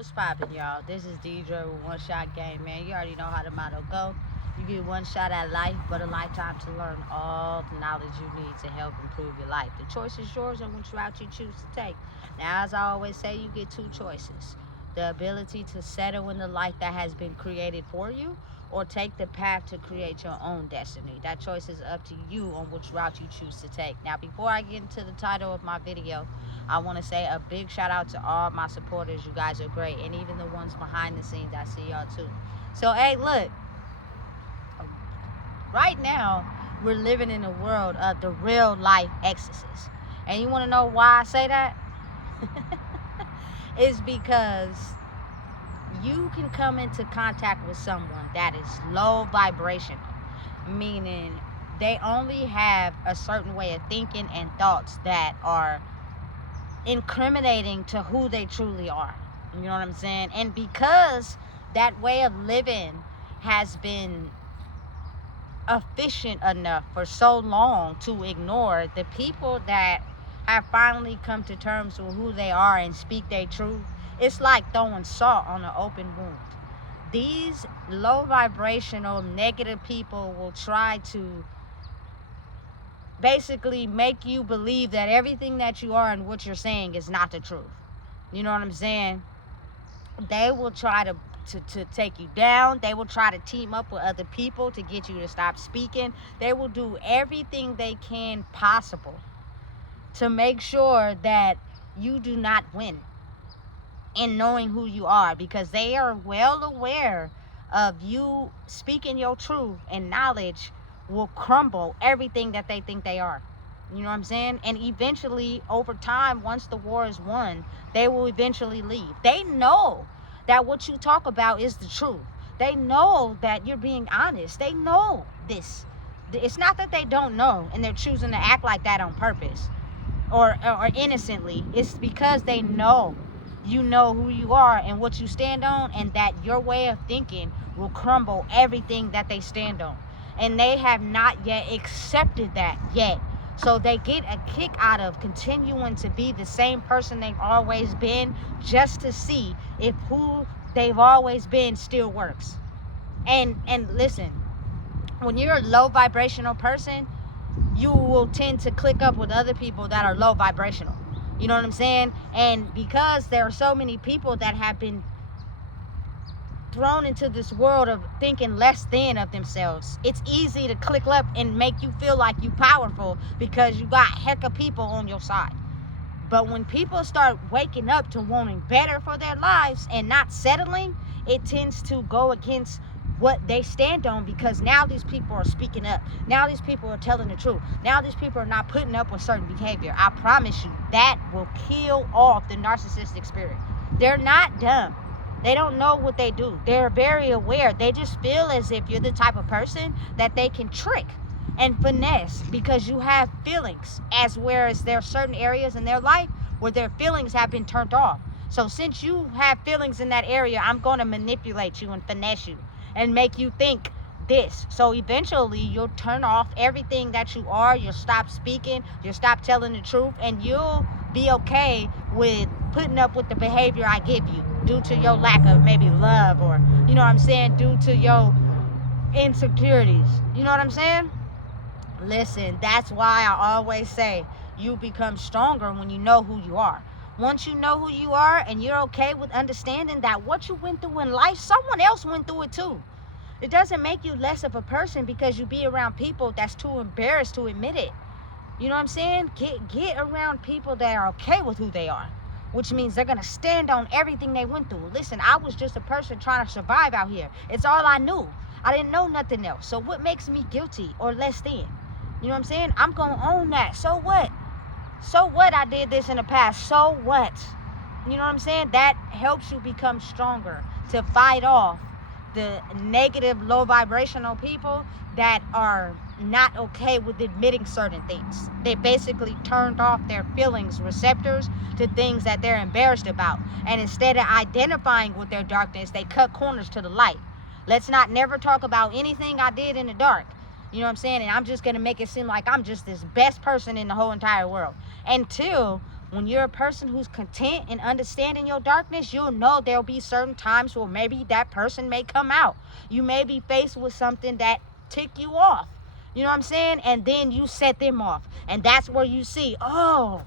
What's poppin', y'all? This is Deidre with One Shot Game, man. You already know how the motto go. You get one shot at life, but a lifetime to learn all the knowledge you need to help improve your life. The choice is yours on which route you choose to take. Now, as I always say, you get two choices: the ability to settle in the life that has been created for you, or take the path to create your own destiny. That choice is up to you on which route you choose to take. Now, before I get into the title of my video, I want to say a big shout out to all my supporters. You guys are great. And even the ones behind the scenes, I see y'all too. So, hey, look, right now, we're living in a world of the real life exorcists. And you want to know why I say that? It's because you can come into contact with someone that is low vibrational, meaning they only have a certain way of thinking and thoughts that are incriminating to who they truly are. You know what I'm saying? And because that way of living has been efficient enough for so long to ignore the people that have finally come to terms with who they are and speak their truth, it's like throwing salt on an open wound. These low vibrational negative people will try to basically make you believe that everything that you are and what you're saying is not the truth. You know what I'm saying? They will try to take you down. They will try to team up with other people to get you to stop speaking. They will do everything they can possible to make sure that you do not win in knowing who you are, because they are well aware of you speaking your truth, and knowledge will crumble everything that they think they are. You know what I'm saying? And eventually, over time, once the war is won, they will eventually leave. They know that what you talk about is the truth. They know that you're being honest. They know this. It's not that they don't know and they're choosing to act like that on purpose or innocently. It's because they know you know who you are and what you stand on, and that your way of thinking will crumble everything that they stand on. And they have not yet accepted that yet. So they get a kick out of continuing to be the same person they've always been, just to see if who they've always been still works. And listen, when you're a low vibrational person, you will tend to click up with other people that are low vibrational. You know what I'm saying? And because there are so many people that have been thrown into this world of thinking less than of themselves, it's easy to click up and make you feel like you powerful because you got heck of people on your side. But when people start waking up to wanting better for their lives and not settling, it tends to go against what they stand on, because now these people are speaking up. Now these people are telling the truth. Now these people are not putting up with certain behavior. I promise you, that will kill off the narcissistic spirit. They're not dumb. They don't know what they do. They're very aware. They just feel as if you're the type of person that they can trick and finesse because you have feelings, as whereas there are certain areas in their life where their feelings have been turned off. So since you have feelings in that area, I'm going to manipulate you and finesse you and make you think this. So eventually you'll turn off everything that you are. You'll stop speaking. You'll stop telling the truth, and you'll be okay with putting up with the behavior I give you due to your lack of maybe love, or, you know what I'm saying, due to your insecurities. You know what I'm saying? Listen, that's why I always say you become stronger when you know who you are. Once you know who you are and you're okay with understanding that what you went through in life, someone else went through it too. It doesn't make you less of a person because you be around people that's too embarrassed to admit it. You know what I'm saying? Get around people that are okay with who they are, which means they're gonna stand on everything they went through. Listen, I was just a person trying to survive out here. It's all I knew. I didn't know nothing else. So what makes me guilty or less than? You know what I'm saying? I'm gonna own that. So what? So what? I did this in the past. So what? You know what I'm saying? That helps you become stronger to fight off the negative, low vibrational people that are not okay with admitting certain things. They basically turned off their feelings receptors to things that they're embarrassed about. And instead of identifying with their darkness, they cut corners to the light. Let's not never talk about anything I did in the dark. You know what I'm saying? And I'm just going to make it seem like I'm just this best person in the whole entire world. Until When you're a person who's content and understanding your darkness, you'll know there'll be certain times where maybe that person may come out. You may be faced with something that tick you off. You know what I'm saying? And then you set them off. And that's where you see, oh,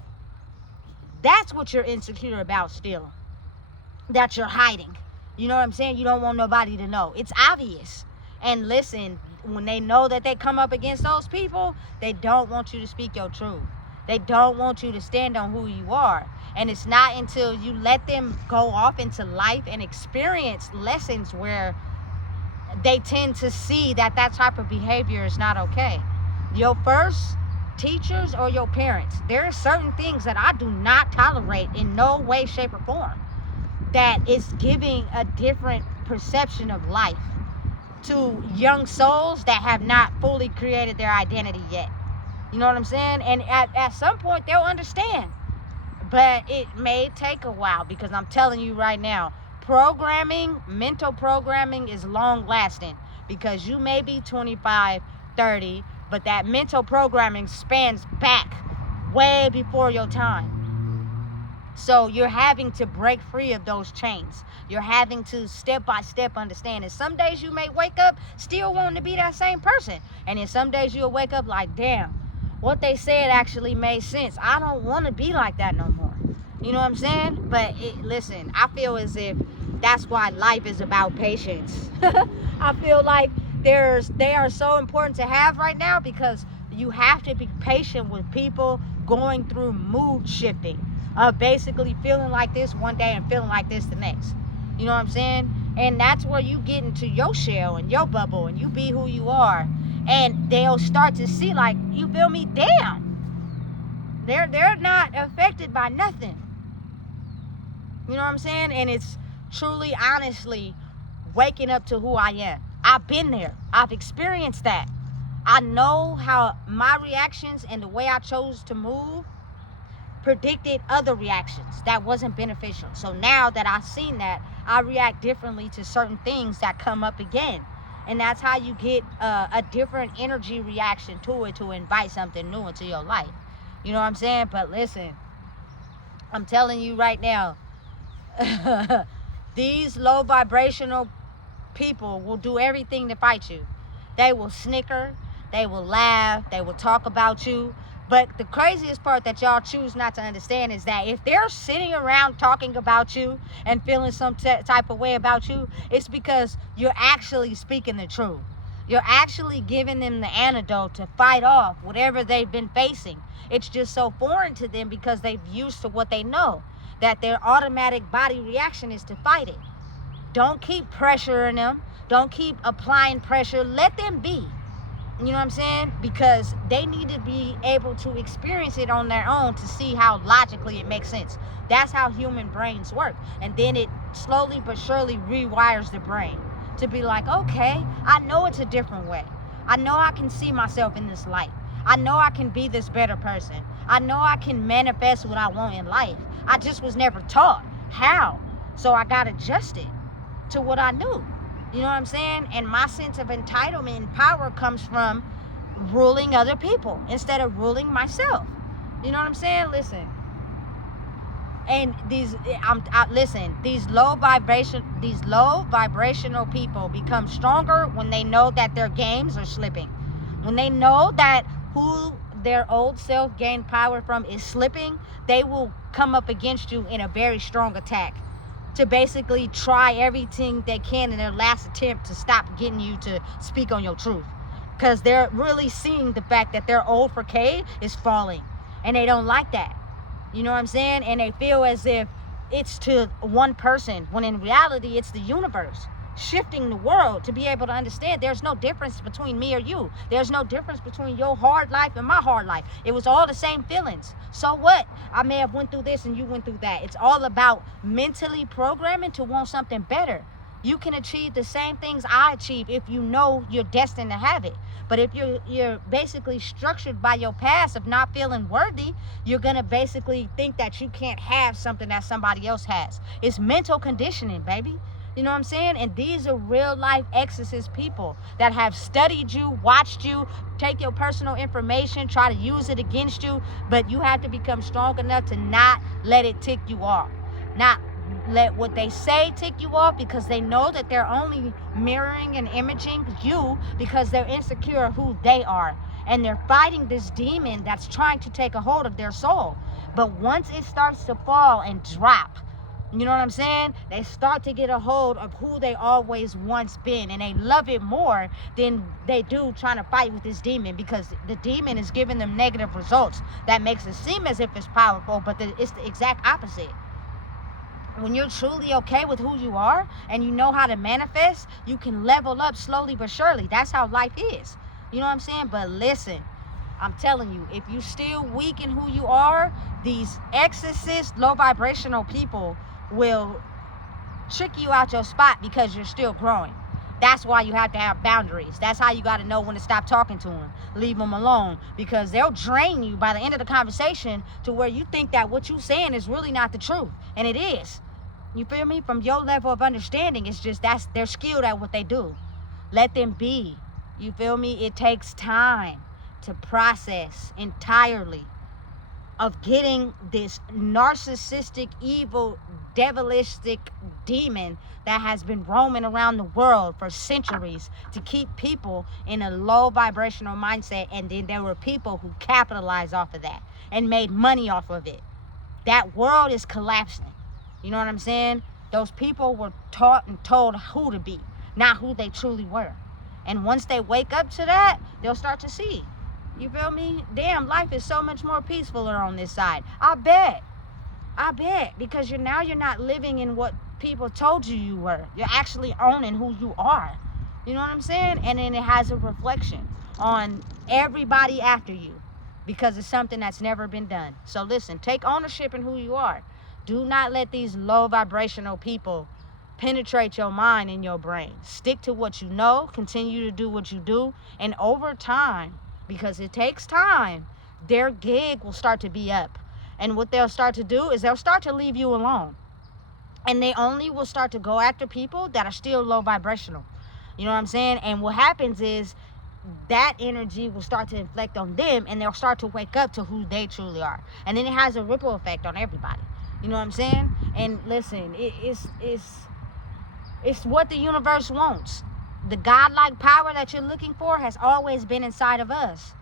that's what you're insecure about still. That you're hiding. You know what I'm saying? You don't want nobody to know. It's obvious. And listen, when they know that they come up against those people, they don't want you to speak your truth. They don't want you to stand on who you are. And it's not until you let them go off into life and experience lessons where they tend to see that that type of behavior is not okay. Your first teachers or your parents, there are certain things that I do not tolerate in no way, shape, or form. That is giving a different perception of life to young souls that have not fully created their identity yet. You know what I'm saying? And at some point they'll understand. But it may take a while, because I'm telling you right now, programming, mental programming is long lasting, because you may be 25, 30, but that mental programming spans back way before your time. So you're having to break free of those chains. You're having to step by step understand. And some days you may wake up still wanting to be that same person. And then some days you'll wake up like, damn, what they said actually made sense. I don't want to be like that no more. You know what I'm saying? But listen, I feel as if that's why life is about patience. I feel like they are so important to have right now, because you have to be patient with people going through mood shifting. Basically feeling like this one day and feeling like this the next. You know what I'm saying? And that's where you get into your shell and your bubble and you be who you are. And they'll start to see, like, you feel me? Damn. They're not affected by nothing. You know what I'm saying? And it's truly, honestly, waking up to who I am. I've been there. I've experienced that. I know how my reactions and the way I chose to move predicted other reactions that wasn't beneficial. So now that I've seen that, I react differently to certain things that come up again. And that's how you get a different energy reaction to it, to invite something new into your life. You know what I'm saying? But listen, I'm telling you right now, these low vibrational people will do everything to fight you. They will snicker, they will laugh, they will talk about you. But the craziest part that y'all choose not to understand is that if they're sitting around talking about you and feeling some type of way about you, it's because you're actually speaking the truth. You're actually giving them the antidote to fight off whatever they've been facing. It's just so foreign to them because they've used to what they know, that their automatic body reaction is to fight it. Don't keep pressuring them. Don't keep applying pressure. Let them be. You know what I'm saying? Because they need to be able to experience it on their own to see how logically it makes sense. That's how human brains work. And then it slowly but surely rewires the brain to be like, okay, I know it's a different way. I know I can see myself in this light. I know I can be this better person. I know I can manifest what I want in life. I just was never taught how. So I got adjusted to what I knew. You know what I'm saying? And my sense of entitlement and power comes from ruling other people instead of ruling myself. You know what I'm saying? Listen. And these low vibrational people become stronger when they know that their games are slipping. When they know that who their old self gained power from is slipping, they will come up against you in a very strong attack, to basically try everything they can in their last attempt to stop getting you to speak on your truth. Because they're really seeing the fact that their old facade is falling. And they don't like that. You know what I'm saying? And they feel as if it's to one person, when in reality it's the universe shifting the world to be able to understand there's no difference between me or you. There's no difference between your hard life and my hard life. It was all the same feelings. So what? I may have went through this and you went through that. It's all about mentally programming to want something better. You can achieve the same things I achieve if you know you're destined to have it. But if you're basically structured by your past of not feeling worthy, you're going to basically think that you can't have something that somebody else has. It's mental conditioning, baby. You know what I'm saying? And these are real life exorcist people that have studied you, watched you, take your personal information, try to use it against you, but you have to become strong enough to not let it tick you off. Not let what they say tick you off, because they know that they're only mirroring and imaging you because they're insecure of who they are. And they're fighting this demon that's trying to take a hold of their soul. But once it starts to fall and drop, you know what I'm saying? They start to get a hold of who they always once been, and they love it more than they do trying to fight with this demon, because the demon is giving them negative results that makes it seem as if it's powerful, but it's the exact opposite. When you're truly okay with who you are and you know how to manifest, you can level up slowly but surely. That's how life is. You know what I'm saying? But listen, I'm telling you, if you still weak in who you are, these exorcist, low vibrational people will trick you out your spot because you're still growing. That's why you have to have boundaries. That's how you got to know when to stop talking to them. Leave them alone, because they'll drain you by the end of the conversation to where you think that what you're saying is really not the truth. And it is. You feel me? From your level of understanding, it's just they're skilled at what they do. Let them be. You feel me? It takes time to process entirely of getting this narcissistic, evil, devilistic demon that has been roaming around the world for centuries to keep people in a low vibrational mindset. And then there were people who capitalized off of that and made money off of it. That world is collapsing. You know what I'm saying? Those people were taught and told who to be, not who they truly were. And once they wake up to that, they'll start to see. You feel me? Damn, life is so much more peacefuler on this side. I bet. Because you're not living in what people told you were. You're actually owning who you are. You know what I'm saying? And then it has a reflection on everybody after you, because it's something that's never been done. So listen, take ownership in who you are. Do not let these low vibrational people penetrate your mind and your brain. Stick to what you know. Continue to do what you do. And over time, because it takes time, their gig will start to be up. And what they'll start to do is they'll start to leave you alone. And they only will start to go after people that are still low vibrational. You know what I'm saying? And what happens is that energy will start to inflect on them, and they'll start to wake up to who they truly are. And then it has a ripple effect on everybody. You know what I'm saying? And listen, it's what the universe wants. The godlike power that you're looking for has always been inside of us.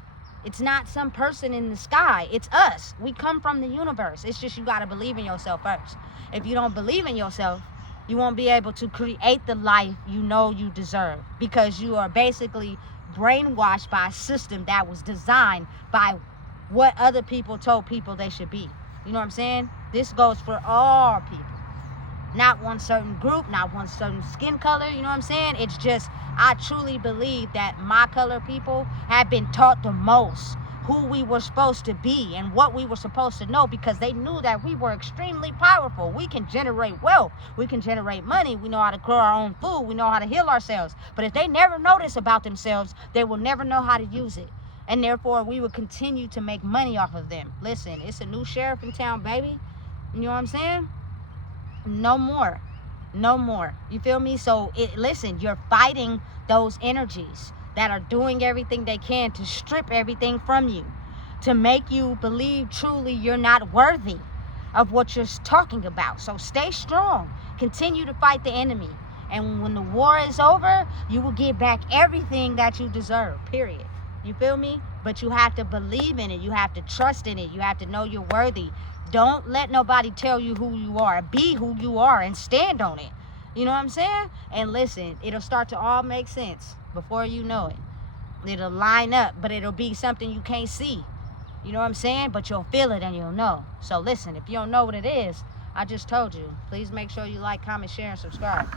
It's not some person in the sky. It's us. We come from the universe. It's just you got to believe in yourself first. If you don't believe in yourself, you won't be able to create the life you know you deserve, because you are basically brainwashed by a system that was designed by what other people told people they should be. You know what I'm saying? This goes for all people. Not one certain group, not one certain skin color, you know what I'm saying? It's just, I truly believe that my color people have been taught the most who we were supposed to be and what we were supposed to know, because they knew that we were extremely powerful. We can generate wealth. We can generate money. We know how to grow our own food. We know how to heal ourselves. But if they never know this about themselves, they will never know how to use it. And therefore, we will continue to make money off of them. Listen, it's a new sheriff in town, baby. You know what I'm saying? No more. You feel me? So listen, you're fighting those energies that are doing everything they can to strip everything from you, to make you believe truly you're not worthy of what you're talking about. So stay strong. Continue to fight the enemy. And when the war is over, you will get back everything that you deserve, period. You feel me? But you have to believe in it. You have to trust in it. You have to know you're worthy. Don't let nobody tell you who you are. Be who you are and stand on it. You know what I'm saying? And listen, it'll start to all make sense before you know it. It'll line up, but it'll be something you can't see. You know what I'm saying? But you'll feel it and you'll know. So listen, if you don't know what it is, I just told you. Please make sure you like, comment, share, and subscribe.